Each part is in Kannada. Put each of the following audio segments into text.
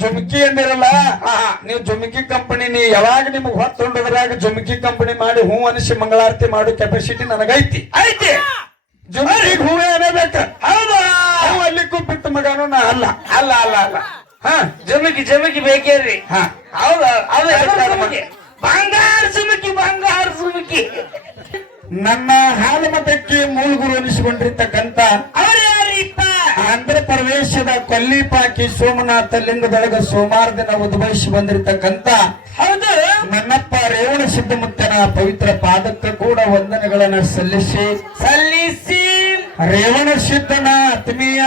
ಜುಮ್ಕಿ ಅಂದಿರಲ್ಲ? ನೀವು ಜುಮ್ಕಿ ಕಂಪನಿ ನೀ ಯಾವಾಗ ನಿಮ್ಗೆ ಹೊತ್ತೊಂಡದ್ರಾಗ ಜುಮ್ಕಿ ಕಂಪನಿ ಮಾಡಿ ಹೂ ಅನಿಸಿ ಮಂಗಳಾರತಿ ಮಾಡೋ ಕೆಪಾಸಿಟಿ ನನಗೈತಿ. ಐತಿ. ಜುಮ್ಕಿ ಹೂವೇ ಅನ್ನಬೇಕ ಹೌದಾ? ಹೂ ಅಲ್ಲಿ ಕುಪ್ಪಿತ್ತು ಮಗನು ನಾ ಅಲ್ಲ. ಅಲ್ಲ ಅಲ್ಲ ಅಲ್ಲ. ಹಾ. ಜುಮಕಿ ಜುಮಕಿ ಬೇಕೇರಿ ಹಾ. ಹೌದಾ ಅದು ಬಂಗಾರ ಜುಮಕಿ ಬಂಗಾರ ಜುಮಕಿ. ನನ್ನ ಹಾಲು ಮತಕ್ಕೆ ಮೂಲ ಗುರು ಅವ್ರು ಯಾರಿಪ್ಪ ಆಂಧ್ರ ಕೊಲ್ಲಿಪಾಕಿ ಸೋಮನಾಥ ಲಿಂಗದೊಳಗ ಸೋಮವಾರ ದಿನ ಉದ್ಭವಿಸಿ ಬಂದಿರತಕ್ಕಂತ ಹೌದು. ನನ್ನಪ್ಪ ರೇವಣ ಸಿದ್ಧಮುತ್ತನ ಪವಿತ್ರ ಪಾದಕ್ಕೆ ಕೂಡ ವಂದನೆಗಳನ್ನ ಸಲ್ಲಿಸಿ ಸಲ್ಲಿಸಿ. ರೇವಣ ಸಿದ್ಧನ ಆತ್ಮೀಯ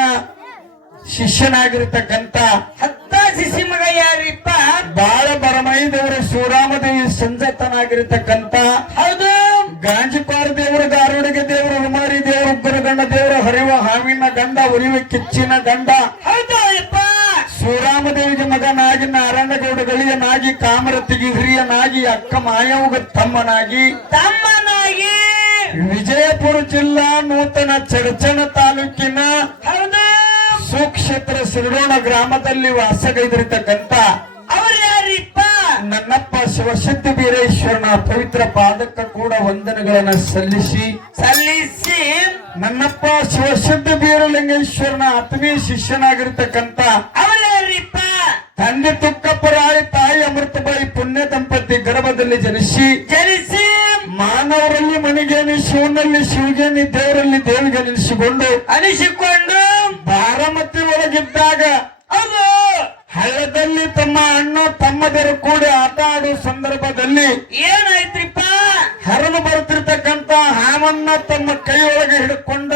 ಶಿಷ್ಯನಾಗಿರ್ತಕ್ಕಂತ ಹತ್ತ ಶಿಶಿ ಮಗ ಯಾರಿಪ್ಪ? ಬಾಳ ಬರಮೈದವರು ಶಿವರಾಮದೇವಿ ಸಂಜತನಾಗಿರ್ತಕ್ಕಂತ ಹೌದು. ಗಾಂಜಿಪಾರ ದೇವರು ಗಾರುಡಿಗೆ ದೇವರು ಹುಮಾರಿ ದೇವರು ಉಗ್ರಗಂಡ ದೇವರು ಹರಿವ ಹಾವಿನ ಗಂಡ ಉರಿವ ಕಿಚ್ಚಿನ ಗಂಡ ಅಕ್ಕ ಮಾಯವ್ಗ ತಮ್ಮನಾಗಿ ತಮ್ಮನಾಗಿ ವಿಜಯಪುರ ಜಿಲ್ಲಾ ನೂತನ ಚಡಚಣ ತಾಲೂಕಿನ ಸುಕ್ಷೇತ್ರ ಸಿರಡೋಣ ಗ್ರಾಮದಲ್ಲಿ ವಾಸಗೈದಿರತಕ್ಕಂತ ಅವ್ರು ಯಾರಿಪ್ಪ? ನನ್ನಪ್ಪ ಶಿವಶಕ್ತಿ ಬೀರೇಶ್ವರನ ಪವಿತ್ರ ಪಾದಕ್ಕ ಕೂಡ ವಂದನೆಗಳನ್ನ ಸಲ್ಲಿಸಿ ಸಲ್ಲಿಸಿ. ನನ್ನಪ್ಪ ಶಿವಶಕ್ತಿ ಬೀರಲಿಂಗೇಶ್ವರನ ಆತ್ಮೀಯ ಅವ್ರು ಯಾರಿಪ್ಪ ತಂದೆ ತುಕ್ಕಪ್ಪರಾಯ ತಾಯಿ ಅಮೃತಬಾಯಿ ಪುಣ್ಯ ದಂಪತಿ ಗರ್ಭದಲ್ಲಿ ಜನಿಸಿ ಜನಿಸಿ ಮಾನವರಲ್ಲಿ ಮನಿಗೇನಿ ಶಿವನಲ್ಲಿ ಶಿವಗೇನಿ ದೇವರಲ್ಲಿ ದೇವಿಗೆ ನೆನೆಸಿಕೊಂಡು ಅನಿಸಿಕೊಂಡು ಬಾರಮತಿ ಒಳಗಿದ್ದಾಗ ಅದು ಹಳ್ಳದಲ್ಲಿ ತಮ್ಮ ಅಣ್ಣ ತಮ್ಮದರು ಕೂಡಿ ಆಟ ಆಡುವ ಸಂದರ್ಭದಲ್ಲಿ ಏನಾಯ್ತ್ರಿಪ್ಪ? ಹರಳು ಬರುತ್ತಿರ್ತಕ್ಕಂತ ಹಾವನ್ನ ತಮ್ಮ ಕೈಯೊಳಗೆ ಹಿಡ್ಕೊಂಡ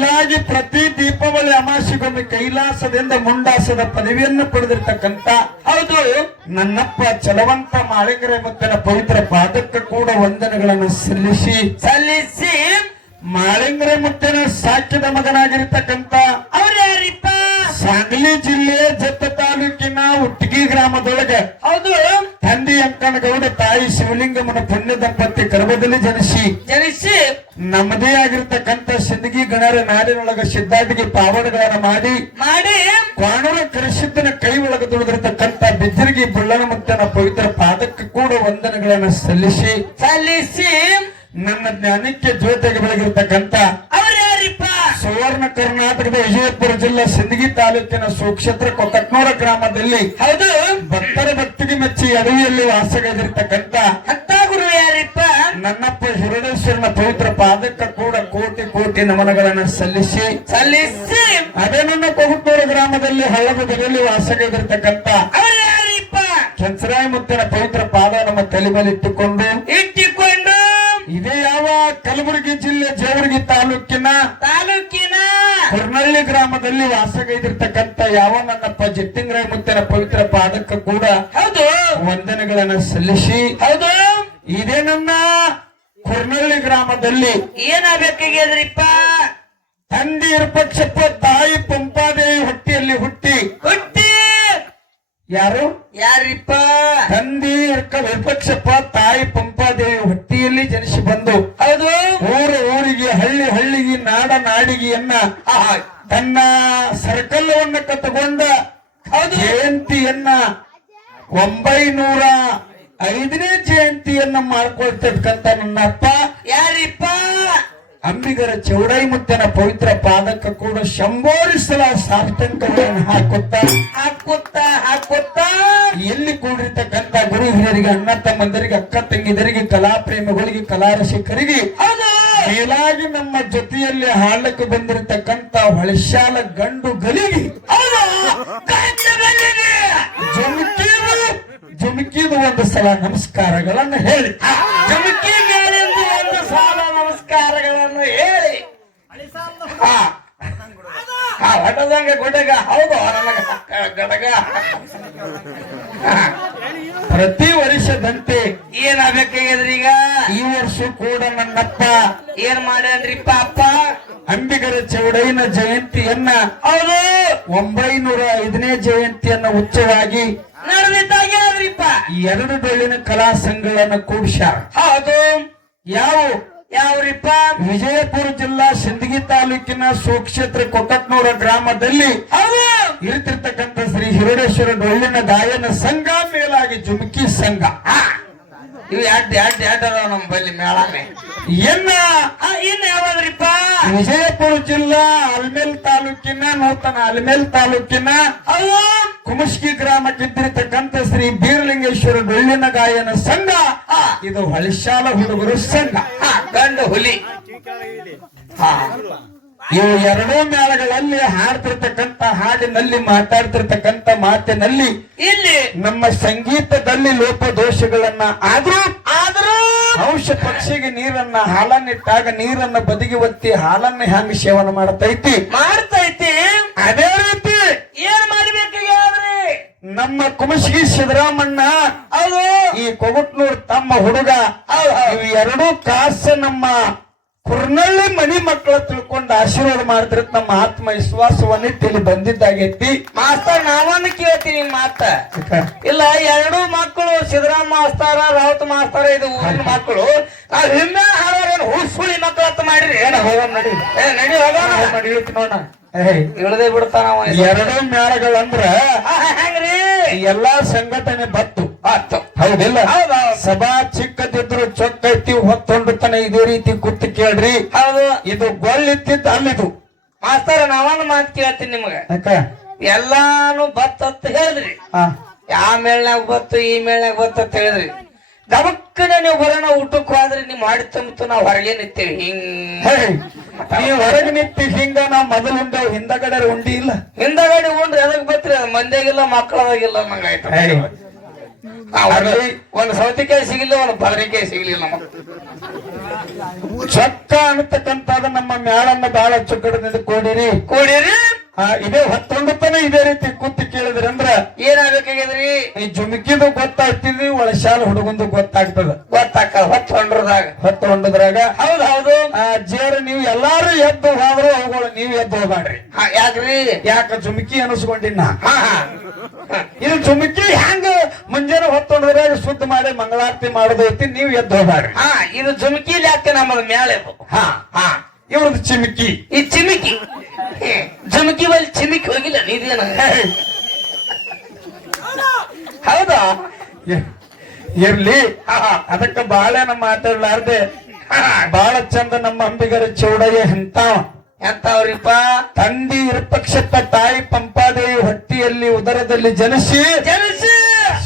ಮೇಲಾಗಿ ಪ್ರತಿ ದೀಪಾವಳಿ ಅಮಾಸಿಗೊಮ್ಮೆ ಕೈಲಾಸದಿಂದ ಮುಂಡಾಸದ ಪದವಿಯನ್ನು ಪಡೆದಿರ್ತಕ್ಕಂತ ಹೌದು. ನನ್ನಪ್ಪ ಚಲವಂತ ಮಾಳಿಂಗರ ಮುತ್ತನ ಪವಿತ್ರ ಪಾದಕ್ಕೆ ಕೂಡ ವಂದನೆಗಳನ್ನು ಸಲ್ಲಿಸಿ ಸಲ್ಲಿಸಿ ಮಾಳಿಂಗರ ಮುತ್ತನ ಸಾಕ್ಷ್ಯದ ಮಗನಾಗಿರ್ತಕ್ಕಂತ ಅವ್ರು ಯಾರಿಪ್ಪ? ಸಾಂಗ್ಲಿ ಜಿಲ್ಲೆ ಜತ್ತ ತಾಲೂಕಿನ ಉಟ್ಗಿ ಗ್ರಾಮದೊಳಗೆ ಹೌದು. ತಂದೆ ಅಂಕನಗೌಡ ತಾಯಿ ಶಿವಲಿಂಗಮನ ಪುಣ್ಯ ದಂಪತಿ ಗರ್ಭದಲ್ಲಿ ಜನಿಸಿ ಜನಿಸಿ ನಮ್ಮದೇ ಆಗಿರ್ತಕ್ಕಂಥ ಸಿಂದಗಿ ಗಣರ ನಾಡಿನೊಳಗ ಸಿದ್ಧಾಟಿಗೆ ಪಾವನಗಳನ್ನ ಮಾಡಿ ಮಾಡಿ ಕ್ವಾಣೂರ ಕರಿಸಿದ್ದನ ಕೈ ಒಳಗೆ ದುಡಿದಿರತಕ್ಕಂತ ಬಿಜ್ಜರಿಗೆ ಬುಳ್ಳನ ಮುತ್ತನ ಪವಿತ್ರ ಪಾದಕ್ಕೆ ಕೂಡ ವಂದನೆಗಳನ್ನ ಸಲ್ಲಿಸಿ ಸಲ್ಲಿಸಿ ನನ್ನ ಜ್ಞಾನಕ್ಕೆ ಅವ್ರು ಯಾರಿಪ್ಪ ಸುವರ್ಣ ಕರ್ನಾಟಕದ ವಿಜಯಪುರ ಜಿಲ್ಲೆ ಸಿಂದಗಿ ತಾಲೂಕಿನ ಸುಕ್ಷೇತ್ರ ಕೊಕ್ಕಟ್ನೂರ ಗ್ರಾಮದಲ್ಲಿ ಹೌದು. ಭಕ್ತರ ಭಕ್ತಿಗೆ ಮೆಚ್ಚಿ ಅಡವಿಯಲ್ಲಿ ವಾಸಗೈದಿರ್ತಕ್ಕಂತ ಅಂತ ಗುರು ಯಾರಿಪ್ಪ? ನನ್ನಪ್ಪ ಹಿರಡೇಶ್ವರನ ಪವಿತ್ರ ಪಾದಕ್ಕೆ ಕೂಡ ಕೋಟಿ ಕೋಟಿ ನಮನಗಳನ್ನ ಸಲ್ಲಿಸಿ ಸಲ್ಲಿಸಿ. ಅದೇ ನನ್ನ ಕೊಗುತ್ತೂರು ಗ್ರಾಮದಲ್ಲಿ ಹಳ್ಳದ ಬೆಲೆಯಲ್ಲಿ ವಾಸಗೈದಿರ್ತಕ್ಕಂತ ಕೆಂಚರಾಯ ಮುತ್ತಿನ ಪವಿತ್ರ ಪಾದ ನಮ್ಮ ತಲೆ ಮೇಲೆ ಇಟ್ಟುಕೊಂಡು ಇಟ್ಟುಕೊಂಡು ಇದೇ ಯಾವ ಕಲಬುರಗಿ ಜಿಲ್ಲೆ ಜೇವರ್ಗಿ ತಾಲೂಕಿನ ತಾಲೂಕಿನ ಹೊರನಳ್ಳಿ ಗ್ರಾಮದಲ್ಲಿ ವಾಸಗೈದಿರ್ತಕ್ಕಂಥ ಯಾವ ನನ್ನಪ್ಪ ಜಟ್ಟಿಂಗರಾಯ ಮುತ್ತಿನ ಪವಿತ್ರ ಪಾದಕ್ಕೆ ಕೂಡ ಹೌದು. ವಂದನೆಗಳನ್ನ ಸಲ್ಲಿಸಿ ಹೌದು. ಇದೇ ನನ್ನ ಹೊರನಳ್ಳಿ ಗ್ರಾಮದಲ್ಲಿ ಏನಾಗಬೇಕಾಗ್ಯದ್ರಿಪ್ಪ ತಂದೆ ಪಕ್ಷಪ್ಪ ತಾಯಿ ಪಂಪಾದೇವಿ ಹೊಟ್ಟಿಯಲ್ಲಿ ಹುಟ್ಟಿ ಹುಟ್ಟಿ. ಯಾರು? ಯಾರಿಪ್ಪ? ತಂದಿ ಅರ್ಕ ವಿಪಕ್ಷಪ್ಪ ತಾಯಿ ಪಂಪಾದೇವಿ ಹೊಟ್ಟಿಯಲ್ಲಿ ಜನಿಸಿ ಬಂದು ಹೌದು. ಊರ ಊರಿಗೆ ಹಳ್ಳಿ ಹಳ್ಳಿಗೆ ನಾಡ ನಾಡಿಗೆಯನ್ನ ಆಹಾ. ತನ್ನ ಸರ್ಕಲ್ವನ್ನ ಕತ್ತಗೊಂಡ ಹೌದು. ಜಯಂತಿಯನ್ನ ಒಂಬೈನೂರ ಐದನೇ ಜಯಂತಿಯನ್ನ ಮಾಡ್ಕೊಳ್ತಿರ್ತಕ್ಕಂತ ನನ್ನಪ್ಪ. ಯಾರಿಪ್ಪ? ಅಂಬಿಗರ ಚೌಡೈ ಮುತ್ತನ ಪವಿತ್ರ ಪಾದಕ್ಕೆ ಕೂಡ ಶಂಭೋರಿಸಲ ಸಾರ್ಥಕಗಳನ್ನು ಹಾಕುತ್ತ? ಹಾಕುತ್ತ ಹಾಕುತ್ತ? ಎಲ್ಲಿ ಕೂಡಿರ್ತಕ್ಕಂಥ ಗುರು ಹಿರಿಯರಿಗೆ ಅಣ್ಣ ತಮ್ಮಂದರಿಗೆ ಅಕ್ಕ ತಂಗಿದರಿಗೆ ಕಲಾ ಪ್ರೇಮಿಗಳಿಗೆ ಕಲಾ ರಸಿಕರಿಗೆ ಮೇಲಾಗಿ ನಮ್ಮ ಜೊತೆಯಲ್ಲಿ ಹಾಡಕ್ಕೆ ಬಂದಿರತಕ್ಕಂತ ಹೊಳಶಾಲ ಗಂಡು ಗಲಿಗೆ. ಜುಮಕಿದು. ಜುಮುಕಿದು ಒಂದು ಸಲ ನಮಸ್ಕಾರಗಳನ್ನು ಹೇಳಿ. ಜುಮಕಿ ಒಂದು ಸಾಲ ನಮಸ್ಕಾರಗಳನ್ನು ಹೇಳಿ. ಆ, ಗೊಡಗ ಹೊಟ್ಟದಂಗ ಗುಡಗ ಹೌದು ಗಡಗ. ಪ್ರತಿ ವರ್ಷದಂತೆ ಏನಾಗಬೇಕಾಗ್ಯದ್ರಿ ಈಗ? ಈ ವರ್ಷ ಕೂಡ ನನ್ನಪ್ಪ ಏನ್ ಮಾಡ್ಯಾನ್ರಿಪ್ಪ ಅಪ್ಪ? ಅಂಬಿಗರ ಚೌಡೈನ ಜಯಂತಿಯನ್ನ ಹೌದು. ಒಂಬೈನೂರ ಐದನೇ ಜಯಂತಿಯನ್ನ ಉಚ್ಚವಾಗಿ ನಡೆದಿದ್ದಾಗ್ಯಾದ್ರಿಪ್ಪ ಎರಡು ಬೆಳ್ಳಿನ ಕಲಾ ಸಂಘಗಳನ್ನ ಕೂಡಿಸ್ಯಾರ. ಹೌದು. ಯಾವ? ಯಾವ್ರಿಪ್ಪ? ವಿಜಯಪುರ ಜಿಲ್ಲಾ ಸಿಂದಗಿ ತಾಲೂಕಿನ ಸುಕ್ಷೇತ್ರ ಕೊಕ್ಕಟ್ನೂರ ಗ್ರಾಮದಲ್ಲಿ ಇರ್ತಿರ್ತಕ್ಕಂಥ ಶ್ರೀ ಹಿರುಡೇಶ್ವರ ಡೊಳ್ಳಿನ ಗಾಯನ ಸಂಘ ಮೇಲಾಗಿ ಜುಮ್ಕಿ ಸಂಘ. ಇವ್ ಎಡ್ ಎಡ್ ಎಡ್ ಅದಾವ ನಮ್ ಬಲ್ಲಿ ಮೇಳಾನೆ? ಎನ್ನ? ಆ, ಇನ್ನ ಯಾವ್ದ್ರಿಪ್ಪ ವಿಜಯಪುರ ಜಿಲ್ಲಾ ಅಲ್ಮೇಲ್ ತಾಲೂಕಿನ ನೂತನ ಅಲ್ಮೇಲ್ ತಾಲೂಕಿನ ಹೌದು. ಕುಮಸ್ಕಿ ಗ್ರಾಮಕ್ಕಿದ್ದಿರತಕ್ಕಂತ ಶ್ರೀ ಬೀರಲಿಂಗೇಶ್ವರ ಬೆಳ್ಳಿನ ಗಾಯನ ಸಂಘ. ಇದು ಹೊಳಿಶಾಲ ಹುಡುಗರು ಸಂಘ. ಆ, ಗಂಡು ಹುಲಿ. ಹಾ. ಇವು ಎರಡೂ ಮೇಳಗಳಲ್ಲಿ ಹಾಡ್ತಿರ್ತಕ್ಕಂಥ ಹಾಡಿನಲ್ಲಿ ಮಾತಾಡ್ತಿರ್ತಕ್ಕಂತ ಮಾತಿನಲ್ಲಿ ಇಲ್ಲಿ ನಮ್ಮ ಸಂಗೀತದಲ್ಲಿ ಲೋಪದೋಷಗಳನ್ನ ಆದ್ರೂ ಆದ್ರೂ ಅಂಶ ಪಕ್ಷಿಗೆ ನೀರನ್ನ ಹಾಲನ್ನಿಟ್ಟಾಗ ನೀರನ್ನ ಬದಿಗೆ ಒತ್ತಿ ಹಾಲನ್ನ ಹೆಂಗ್ ಸೇವನ ಮಾಡತೈತಿ. ಮಾಡ್ತೈತಿ. ಅದೇ ರೀತಿ ಏನ್ ಮಾಡ್ಬೇಕು ನಮ್ಮ ಕುಮಶಗಿ ಸಿದ್ದರಾಮಣ್ಣ ಈ ಕೊಗುಟ್ನೂರ್ ತಮ್ಮ ಹುಡುಗ ಇವು ಎರಡೂ ಕಾಸ ನಮ್ಮ ಕುರ್ನಳ್ಳಿ ಮನಿ ಮಕ್ಕಳ ತಿಳ್ಕೊಂಡು ಆಶೀರ್ವಾದ ಮಾಡಿದ್ರೆ ನಮ್ಮ ಆತ್ಮವಿಶ್ವಾಸವನ್ನೇ ಇಲ್ಲಿ ಬಂದಿದ್ದಾಗೈತಿ. ಮಾಸ್ತರ್ ನಾವನ್ನ ಕೇಳ್ತೀನಿ ಮಾತ. ಇಲ್ಲ ಎರಡು ಮಕ್ಕಳು ಸಿದ್ದರಾಮ ಮಾಸ್ತಾರ ರಾವತ್ ಮಾಸ್ತಾರ ಇದು ಊರಿನ ಮಕ್ಕಳು. ನಾವ್ ಹಿಂದೆ ಹಾಡೋರೇನು ಹುಸುಳಿ ಮಕ್ಕಳು ಅಂತ ಮಾಡಿರಿ? ಏನ ಹೋಗೋಣ ನಡಿ. ಏ ನಡಿ ಹೋಗೋಣ. ನಡಿಯುತ್ತೆ ನಡಿ ಇಳದೇ ಬಿಡ್ತಾನ ಎರಡು ಎರಡೂ ಮೇಳಗಳಂದ್ರ ಹೆಂಗ್ರಿ. ಎಲ್ಲಾ ಸಂಘಟನೆ ಬತ್ತು. ಆತು ಹೌದಿಲ್ಲ? ಹೌದೌದು ಸಭಾ ಚಿಕ್ಕದಿದ್ರು ಚೊಕ್ಕೈತಿ ಹೊತ್ತೊಂಡತನ ಇದೇ ರೀತಿ ಕುತ್ತು ಕೇಳ್ರಿ. ಹೌದು. ಇದು ಗೊಳ್ಳಿತ್ತಿದ್ದು ಅಲ್ಲಿದು. ಮಾಸ್ತರ ನಾವೊಂದು ಮಾತು ಕೇಳ್ತೀನಿ ನಿಮಗ. ಎಲ್ಲಾನು ಬತ್ತ ಅಂತ ಹೇಳಿದ್ರಿ. ಆ, ಯಾವ ಮೇಳ್ನಾಗ ಬತ್ತು ಈ ಮೇಳ್ನಾಗ ಬತ್ತ ಅಂತ ಹೇಳಿದ್ರಿ. ದಮಕ್ಕನೆ ನೀವು ಬರೋಣ ಊಟಕ್ಕೆ ಹೋದ್ರೆ ನೀವು ಮಾಡಿ ತುಂಬಿತು ನಾವು ಹೊರಗೆ ನಿತ್ತೇವೆ ಹಿಂಗ್. ನೀವು ಹೊರಗೆ ನಿಂತಿ ಹಿಂಗ ನಾವ್ ಮೊದಲಿಂದ ಹಿಂದಗಡೆ ಉಂಡಿ ಇಲ್ಲ? ಹಿಂದಗಡೆ ಉಂಡ್ರಿ. ಅದಕ್ಕೆ ಬತ್ರಿ. ಅದು ಮಂದಿಯಾಗಿಲ್ಲ ಮಕ್ಕಳಾಗಿಲ್ಲ ನಂಗಾಯ್ತು ಆ, ಒಂದು- ಸೌತಿಕಾಯಿ ಸಿಗಲಿಲ್ಲ ಒಂದು ಬದನೆಕಾಯಿ ಸಿಗಲಿಲ್ಲ ನಮ್ಮ ಚೊಕ್ಕ ಅನ್ನತಕ್ಕಂತಾದ ನಮ್ಮ ಮ್ಯಾಳನ್ನ ಬಹಳ ಚುಕ್ಕಡದಿಂದ ಕೂಡಿರಿ. ಕೂಡಿರಿ. ಇದೇ ಹೊತ್ತೊಂಡುತನ ಇದೇ ರೀತಿ ಕೂತು ಕೇಳಿದ್ರಿ ಅಂದ್ರ ಏನಾಗ್ಬೇಕಾಗ್ಯದ್ರಿ ಈ ಜುಮ್ಕಿದು ಗೊತ್ತಾಗ್ತಿದ್ವಿ ಒಳಶಾಲ ಹುಡುಗಂದು ಗೊತ್ತಾಗ್ತದ. ಗೊತ್ತಾಕ ಹೊತ್ತು ಹೊಂಡ್ರದಾಗ ಹೊತ್ತು ಹೊಂಡದ್ರಾಗ ಹೌದು ಹೌದು. ಜೇರ ನೀವು ಎಲ್ಲಾರು ಎದ್ದು ಹೋದ್ರು ಅವುಗಳು ನೀವು ಎದ್ದು ಹೋಗ್ಬೇಡ್ರಿ ಹಾ, ಯಾಕ್ರಿ? ಯಾಕ ಚುಮಕಿ ಅನಿಸ್ಕೊಂಡಿನ ಹಾ ಹಾ. ಇದು ಚುಮಕಿ ಹೆಂಗ ಮುಂಜಾನೆ ಹೊತ್ತೊಂಡದ್ರಾಗ ಶುದ್ಧ ಮಾಡಿ ಮಂಗಳಾರತಿ ಮಾಡೋದೈತಿ ನೀವು ಎದ್ದು ಹೋಗ್ಬೇಡ್ರಿ ಹಾ ಇದು ಚುಮಕಿ ಯಾಕೆ ನಮ್ಮದು ಮೇಲೆ ಹಾ ಹಾ. ಇವ್ರದ್ದು ಚಿಮಿಕಿ. ಈ ಚಿಮಿಕಿ. ಜುಮಕಿ ಜುಮ್ಕಿ ಬಲ್ಲಿ ಚಿಮಿಕಿ ಹೋಗಿಲ್ಲ ನೀದೇನ ಹೌದಾ? ಇರ್ಲಿ. ಅದಕ್ಕೆ ಬಾಳೆನ ನಮ್ಮ ಮಾತಾಡ್ಲಾರ್ದೆ ಬಾಳ ಚಂದ ನಮ್ಮ ಅಂಬಿಗರ ಚೌಡಯ್ಯ ಎಂತಾವ ಎಂತವ್ರಿಪ್ಪ? ತಂದಿ ಇರಪಕ್ಷತ್ತ ತಾಯಿ ಪಂಪಾದೇವಿ ಹೊಟ್ಟಿಯಲ್ಲಿ ಉದರದಲ್ಲಿ ಜನಿಸಿ ಜನಿಸಿ!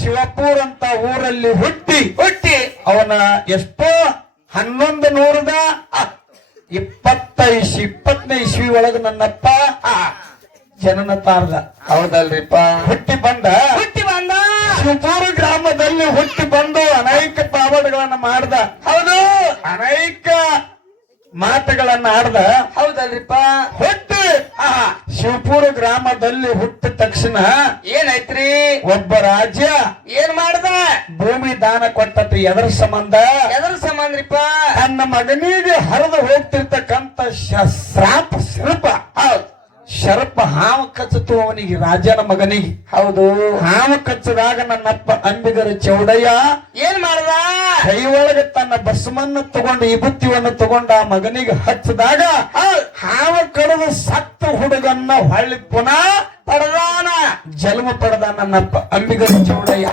ಶಿವಪುರ ಅಂತ ಊರಲ್ಲಿ ಹುಟ್ಟಿ ಹುಟ್ಟಿ. ಅವನ ಎಷ್ಟೋ ಹನ್ನೊಂದು ನೂರದ ಇಪ್ಪತ್ತ ಇಸ್ ಇಪ್ಪತ್ತನೇ ಇಸ್ವಿ ಒಳಗ ನನ್ನಪ್ಪ ಆ, ಜನನ ತಾರದ. ಹೌದಲ್ರಿಪ್ಪ. ಹುಟ್ಟಿ ಬಂದ. ಹುಟ್ಟಿ ಬಂದ. ಶಿವಪುರ ಗ್ರಾಮದಲ್ಲಿ ಹುಟ್ಟಿ ಬಂದು ಅನೇಕ ಪಾವಡಗಳನ್ನ ಮಾಡ್ದ. ಹೌದು. ಅನೇಕ ಮಾತುಗಳನ್ನ ಆಡ್ದ. ಹೌದಲ್ರಿಪ್ಪ. ಹುಟ್ಟು. ಶಿವಪುರ ಗ್ರಾಮದಲ್ಲಿ ಹುಟ್ಟಿದ ತಕ್ಷಣ ಏನಾಯ್ತ್ರಿ? ಒಬ್ಬ ರಾಜ್ಯ ಏನ್ ಮಾಡ್ದ? ಭೂಮಿ ದಾನ ಕೊಟ್ಟತ ಎದರ ಸಂಬಂಧ. ಎದ್ರ ಸಂಬಂಧ್ರಿಪ್ಪ ತನ್ನ ಮಗನಿಗೆ ಹರಿದು ಹೋಗ್ತಿರ್ತಕ್ಕಂಥ ಶಸ್ತ್ರಾಪ ಶ್ರಾಪ ಸರ್ಪ ಹೌದು. ಶರ್ಪ ಹಾವ ಕಚ್ಚತು ಅವನಿಗೆ ರಾಜನ ಮಗನಿಗೆ. ಹೌದು. ಹಾವ ಕಚ್ಚದಾಗ ನನ್ನಪ್ಪ ಅಂಬಿಗರ ಚೌಡಯ್ಯ. ಏನ್ ಮಾಡ್ದ? ಕೈ ಒಳಗೆ ತನ್ನ ಬಸ್ಮನ್ನು ತಗೊಂಡು ಇಬುತ್ತಿವನ್ನು ತಗೊಂಡ ಆ ಮಗನಿಗೆ ಹಚ್ಚದಾಗ ಹಾವು ಕಡಿದು ಸತ್ತ ಹುಡುಗನ್ನ ಹೊಳ್ಳಿ ಪುನಃ ಪಡದಾನ. ಜನ್ಮ ಪಡೆದ ನನ್ನಪ್ಪ ಅಂಬಿಗರ ಚೌಡಯ್ಯ.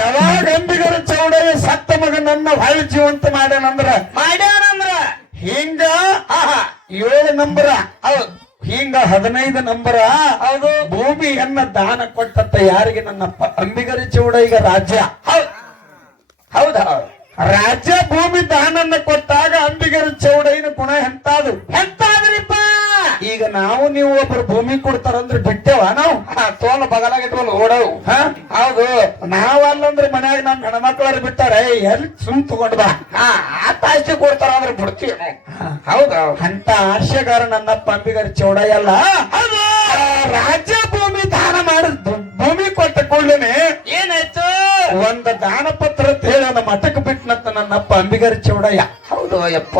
ಯಾವಾಗ ಅಂಬಿಗರ ಚೌಡಯ್ಯ ಸತ್ತ ಮಗನನ್ನ ಹೊಳ್ಳಿ ಜೀವಂತ ಮಾಡ್ಯಾನಂದ್ರ? ಮಾಡ್ಯಾನಂದ್ರ? ಹಿಂಗ ಆಹಾ. ಏಳು ನಂಬರ. ಹೌದು. ಹಿಂಗ ಹದಿನೈದು ನಂಬರ. ಹೌದು. ಭೂಮಿಯನ್ನ ದಾನ ಕೊಟ್ಟಂತ ಯಾರಿಗೆ ನನ್ನಪ್ಪ ಅಂಬಿಗರ ಈಗ ರಾಜ್ಯ. ಹೌದು. ರಾಜ್ಯ ಭೂಮಿ ದಾನನ್ನ ಕೊಟ್ಟಾಗ ಅಂಬಿಗರ ಚೌಡಯ್ಯನ ನಾವು ನೀವು ಒಬ್ಬರು ಭೂಮಿ ಕೊಡ್ತಾರಂದ್ರೆ ಬಿಟ್ಟೇವ? ನಾವು? ತೋಲ್ ಬಗಲಾಗ ಇಟ್ಕೊಂಡು ಓಡವು. ಹೌದು. ಹೌದು ನಾವಲ್ಲಂದ್ರೆ ಮನ್ಯಾಗ ನಮ್ ಹೆಣ್ಮಕ್ಳವ್ರು ಬಿಟ್ಟಾರೆ ಎಲ್ಲಿ ಸುಮ್ ತಗೊಂಡ್ ಬಾ. ಹಾ ಆತ ಕೊಡ್ತಾರ ಅಂದ್ರೆ ಬಿಡ್ತೀವಿ ನಾವು. ಹೌದು. ಅಂತ ಆಶೆಗಾರ ನನ್ನಪ್ಪ ಅಂಬಿಗರ ಚೌಡಯ್ಯ ಅಲ್ಲ? ಹೌದು. ಆ ರಾಜ್ಯ ಭೂಮಿ ದಾನ ಮಾಡಿದ್ ಭೂಮಿ ಕೊಟ್ಟ ಕೂಡಲೇ ಏನಾಯ್ತು? ಒಂದ ದಾನ ಪತ್ರ ಅಂತ ಹೇಳಿ ಅವನ ಮಠಕ್ಕೆ ಬಿಟ್ಟನಂತ ನನ್ನಪ್ಪ ಅಂಬಿಗರ ಚೌಡಯ್ಯ. ಹೌದು ಯಪ್ಪ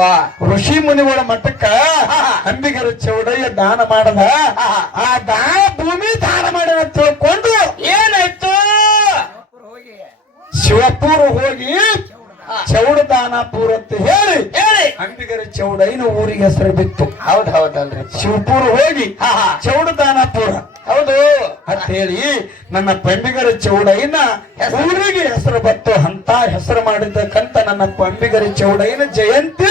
ಋಷಿ ಮುನಿಗಳ ಮಠಕ್ಕ ಅಂಬಿಗರ ಚೌಡಯ್ಯ ದಾನ ಮಾಡದ. ಆ ದಾನ ಭೂಮಿ ದಾನ ಮಾಡಿದ ಅಂತ ತಿಳ್ಕೊಂಡು ಏನಾಯ್ತು? ಶಿವಪುರ ಹೋಗಿ. ಚೌಡ ದಾನಾಪುರ ಅಂತ ಹೇಳಿ ಹೇಳಿ. ಅಂಬಿಗರ ಚೌಡಯ್ಯನ ಊರಿಗೆ ಹೆಸರು ಬಿತ್ತು. ಹೌದ್ ಹೌದಲ್ರಿ. ಶಿವಪುರ ಹೋಗಿ ಚೌಡ ದಾನ ಚೌಡ ದಾನಾಪುರ. ಹೌದು. ಅಂತ ಹೇಳಿ ನನ್ನ ಪಂಬಿಗರ ಚೌಡಯ್ಯನ ಊರಿಗೆ ಹೆಸರು ಬತ್ತು ಅಂತ ಹೆಸರು ಮಾಡಿದ್ದಕ್ಕಂತ ನನ್ನ ಪಂಬಿಗರ ಚೌಡೈನ ಜಯಂತಿ.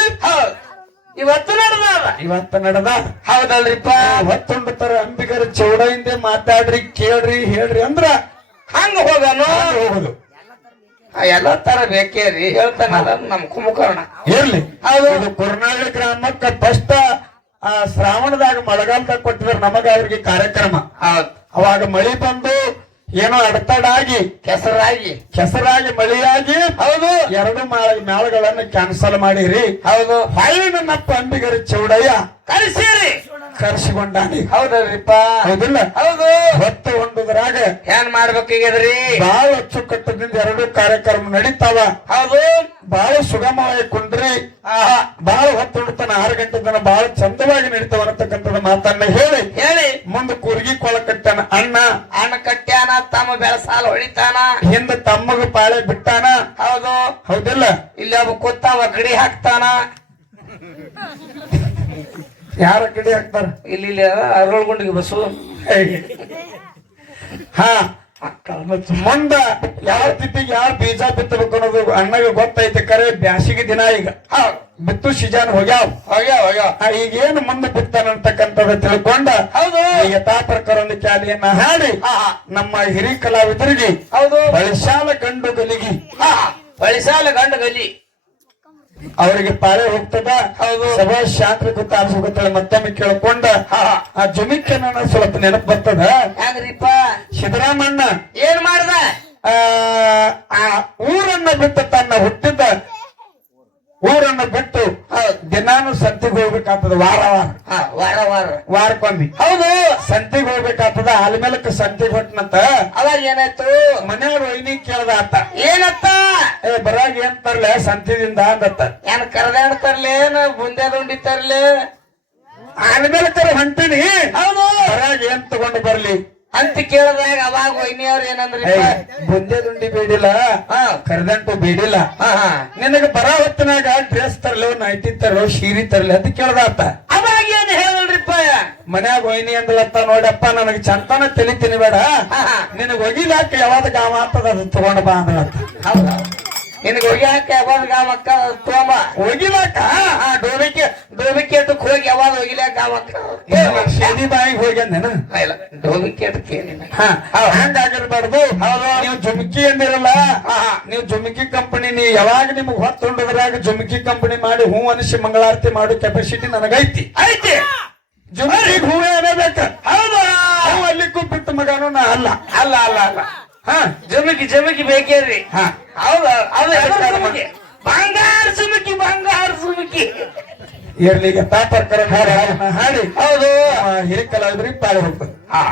ಇವತ್ತು ನಡೆದ ಇವತ್ತ ನಡೆದ. ಹೌದಲ್ರಿಪ್ಪ. ಹೊತ್ತೊಂದು ತರ ಅಂಬಿಗರ ಚೌಡೈಂದೆ ಮಾತಾಡ್ರಿ ಕೇಳ್ರಿ ಹೇಳ್ರಿ ಅಂದ್ರ ಹಂಗ ಹೋಗಲ್ಲ ಹಾಗೆ ಹೋಗುದು. ಎಲ್ಲ ತರ ಬೇಕೇ ರೀ. ಹೇಳ್ತಾನಲ್ಲ ನಮ್ ಕುಂಭಕರ್ಣ. ಇರ್ಲಿ. ಹೌದು. ಕುರ್ನಾಳಿ ಗ್ರಾಮಕ್ಕ ಫಸ್ಟ್ ಆ ಶ್ರಾವಣದಾಗ ಮಳೆಗಾಲದಾಗ ಕೊಟ್ಟಿದ್ರು ನಮಗ ಅವ್ರಿಗೆ ಕಾರ್ಯಕ್ರಮ. ಅವಾಗ ಮಳಿ ಬಂದು ಏನೋ ಅಡತಡಾಗಿ ಕೆಸರಾಗಿ. ಕೆಸರಾಗಿ ಮಳಿಯಾಗಿ ಹೌದು. ಎರಡು ಮಾಳ ಮೇಳಗಳನ್ನು ಕ್ಯಾನ್ಸಲ್ ಮಾಡಿರಿ. ಹೌದು. ಹೊಳ್ಳಿ ನನ್ನಪ್ಪ ಅಂಬಿಗರ ಚೌಡಯ್ಯ ಕರೆಸಿರಿ. ಕರೆಸಿಕೊಂಡಾನಿ. ಹೌದಲ್ರಿಪ್ಪ. ಹೌದಿಲ್ಲ? ಹೌದು. ಹೊತ್ತು ಹೊಂದುದ್ರಾಗ ಏನ್ ಮಾಡ್ಬೇಕಾಗ್ಯದ್ರಿ ಬಾಳ ಅಚ್ಚುಕಟ್ಟದಿಂದ ಎರಡು ಕಾರ್ಯಕ್ರಮ ನಡೀತಾವ. ಹೌದು. ಬಹಳ ಸುಗಮವಾಗಿ ಕುಂಡ್ರಿ ಬಹಳ ಹೊತ್ತು ಹೊಡ್ತಾನ ಆರು ಗಂಟೆ ತನ ಬಹಳ ಚಂದವಾಗಿ ನಡೀತಾವ ಅನ್ನತಕ್ಕಂಥದ್ದು ಮಾತನ್ನ ಹೇಳಿ. ಹೇಳಿ. ಮುಂದೆ ಕೂರ್ಗಿ ಕೊಳ ಕಟ್ಟಾನ ಅಣ್ಣ. ಅಣ್ಣ ಕಟ್ಟ್ಯಾನ ತಮ್ಮ ಬೆಳಸಾಲ ಹೊಡಿತಾನ. ಹಿಂದ ತಮ್ಮಗ ಪಾಳೆ ಬಿಟ್ಟಾನ. ಹೌದು. ಹೌದಿಲ್ಲ? ಇಲ್ಲಿ ಒಬ್ಬ ಕೂತಾವ ಗಡಿ ಹಾಕ್ತಾನ. ಯಾರ ಕಡೆ ಹಾಕ್ತಾರ? ಇಲ್ಲಿ ಇಲ್ಲಿ ಅರಳಗುಂಡಿಗೆ ಬಸ್ಸು ಹಾ. ಮುಂದ ಯಾರ ತಿತ್ತಿಗೆ ಯಾರ ಬೀಜ ಬಿತ್ತಬೇಕು ಅನ್ನೋದು ಅಣ್ಣಗೆ ಗೊತ್ತೈತೆ ಕರೆ ಬ್ಯಾಸಿಗೆ ದಿನ ಈಗ. ಬಿತ್ತು ಸಿಜಾನ್ ಹೋಗ್ಯಾವ. ಹೋಗ್ಯಾವ ಹೋಗ್ಯಾವ. ಈಗ ಏನು ಮುಂದೆ ಬಿತ್ತಾನಂತಕ್ಕಂಥದ್ದು ತಿಳ್ಕೊಂಡ ಹೌದು. ಈಗ ಒಂದು ಚಾಲಿಯನ್ನ ಹಾಡಿ. ನಮ್ಮ ಹಿರಿ ಕಲಾವಿದರಿಗೆ ಹೌದು. ಬಳಿಶಾಲ ಗಂಡು ಗಲಿಗಿ. ಬಳಿಸಾಲ ಗಂಡ ಗಲಿ. ಅವರಿಗೆ ಪಾಳೆ ಹೋಗ್ತದ. ಸಭಾ ಶಾಂತಿ ಗೊತ್ತಾಗ ಮತ್ತೊಮ್ಮೆ ಕೇಳ್ಕೊಂಡ. ಆ ಜುಮಿಕ್ಕನ ಸ್ವಲ್ಪ ನೆನಪು ಬರ್ತದ? ಹೆಂಗ್ರಿಪ್ಪ ಸಿದ್ದರಾಮಣ್ಣ. ಏನ್ ಮಾಡ್ದ? ಆ, ಆ ಊರನ್ನ ಬಿಟ್ಟು ತನ್ನ ಹುಟ್ಟಿದ ಊರನ್ನ ಬಿಟ್ಟು ದಿನಾನು ಸಂತಿಗೆ ಹೋಗ್ಬೇಕಾಗ್ತದ ವಾರ ವಾರ. ವಾರ ವಾರ. ವಾರಕ್ಕೊಮ್ಮೆ. ಹೌದು. ಸಂತಿಗೆ ಹೋಗ್ಬೇಕಾಗ್ತದ ಆಲ್ಮೇಲಕ್ಕೆ ಸಂತಿ ಹೊಟ್ಟನಂತ ಅವಾಗ ಏನಾಯ್ತು? ಮನೆಯವ್ರ ರೋಹಿಣಿ ಕೇಳ್ದ ಆತ ಏನತ್ತ? ಏ ಬರಾಗ ಏನ್ ತರ್ಲೆ ಸಂತಿದಿಂದ ಅಂದತ್ತ. ಏನ್ ಕರೆದಾಡ್ ತರ್ಲೆ ಏನ್ ಬುಂದೆ ದುಂಡಿ ತರ್ಲಿ? ತರ ಹೊಂಟಿನಿ. ಹೌದು. ಬರಾಗ ಏನ್ ತಗೊಂಡು ಬರ್ಲಿ? ಅಂತ ಕೇಳಿದಾಗ ಅವಾಗ ವೈನಿಯವ್ರು ಏನಂದ್ರೆ ಏ, ಬುಂದೆ ದುಂಡಿ ಬೇಡಿಲ್ಲ ಹಾ. ಕರೆದಂಟು ಬೇಡಿಲ್ಲ. ನಿನಗೆ ಬರೋ ಹೊತ್ತಿನಾಗ ಡ್ರೆಸ್ ತರ್ಲೋ ನೈಟಿ ತರೋ ಶೀರಿ ತರ್ಲಿ ಅಂತ ಕೇಳ್ದಾತ. ಅವಾಗ ಏನ್ ಹೇಳಲ್ರಿಪ್ಪ ಮನ್ಯಾಗ ಒಯ್ನಿ ಅಂದ್ಲತ್ತ ನೋಡಪ್ಪ ನನಗೆ ಚಂತನ ತಲಿ ತಿನ್ಬೇಡ. ನಿನಗೆ ಒಗಿಲಾಕ ಯಾವಾಗ ಗಾಮ ಆತದ ಅದು ತಗೊಂಡ ಬಾ ಅಂದ್ಲತ್ತ. ಹೌದು ನಿನಗೆ ಹೋಗ್ಯಾಕ ಯಾವಾಗ ಗಾವಕ್ಕ ತೋಮ? ಒಗಿಲಾಕ? ಹಾ ಡೋಬಿಕೆ ಅದಕ್ಕೆ ಹೋಗಿ ಯಾವಾಗ ಹೋಗಿಲ್ಲ ಗಾವಕ್ಕ ಶನಿ ಬಾಯಿಗೆ ಹೋಗ್ಯಾನೇನ ಇಲ್ಲ ಡೋಬಿಕೆಟಕ್ಕೆ ಹಾ ಹಂಗಾಗಿರ್ಬಾರ್ದು ನೀವು ಜುಮ್ಕಿ ಅಂದಿರಲ್ಲ? ನೀವು ಜುಮಕಿ ಕಂಪನಿ ನೀ ಯಾವಾಗ ನಿಮ್ಗೆ ಹೊತ್ತೊಂಡದ್ರಾಗ ಜುಮಕಿ ಕಂಪನಿ ಮಾಡಿ ಹೂ ಅನಿಸಿ ಮಂಗಳಾರತಿ ಮಾಡೋ ಕೆಪಾಸಿಟಿ ನನಗೈತಿ. ಐತಿ. ಜುಮಕಿ ಹೂವೇ ಅನ್ನಬೇಕ ಹೌದು? ಹೂ ಅಲ್ಲಿ ಬಿಟ್ಟು ಮಗನೂ ನಾ ಅಲ್ಲ. ಅಲ್ಲ ಅಲ್ಲ ಅಲ್ಲ. ಜಮಕಿ ಜಮಕಿ ಬೇಕೇರಿ ಹಾ. ಹೌದು ಅದು ಬಂಗಾರ ಸುಮುಕಿ ಬಂಗಾರ ಸುಮುಕಿ ಇರ್ಲಿಗೆ ತಾಪರ್ಕರ ಹಾಡಿ. ಹೌದು ಹಿರಿಕಲಾದ್ರಿಗೆ ಪಾಳೆ ಹೋಗ್ತದೆ ಹಾ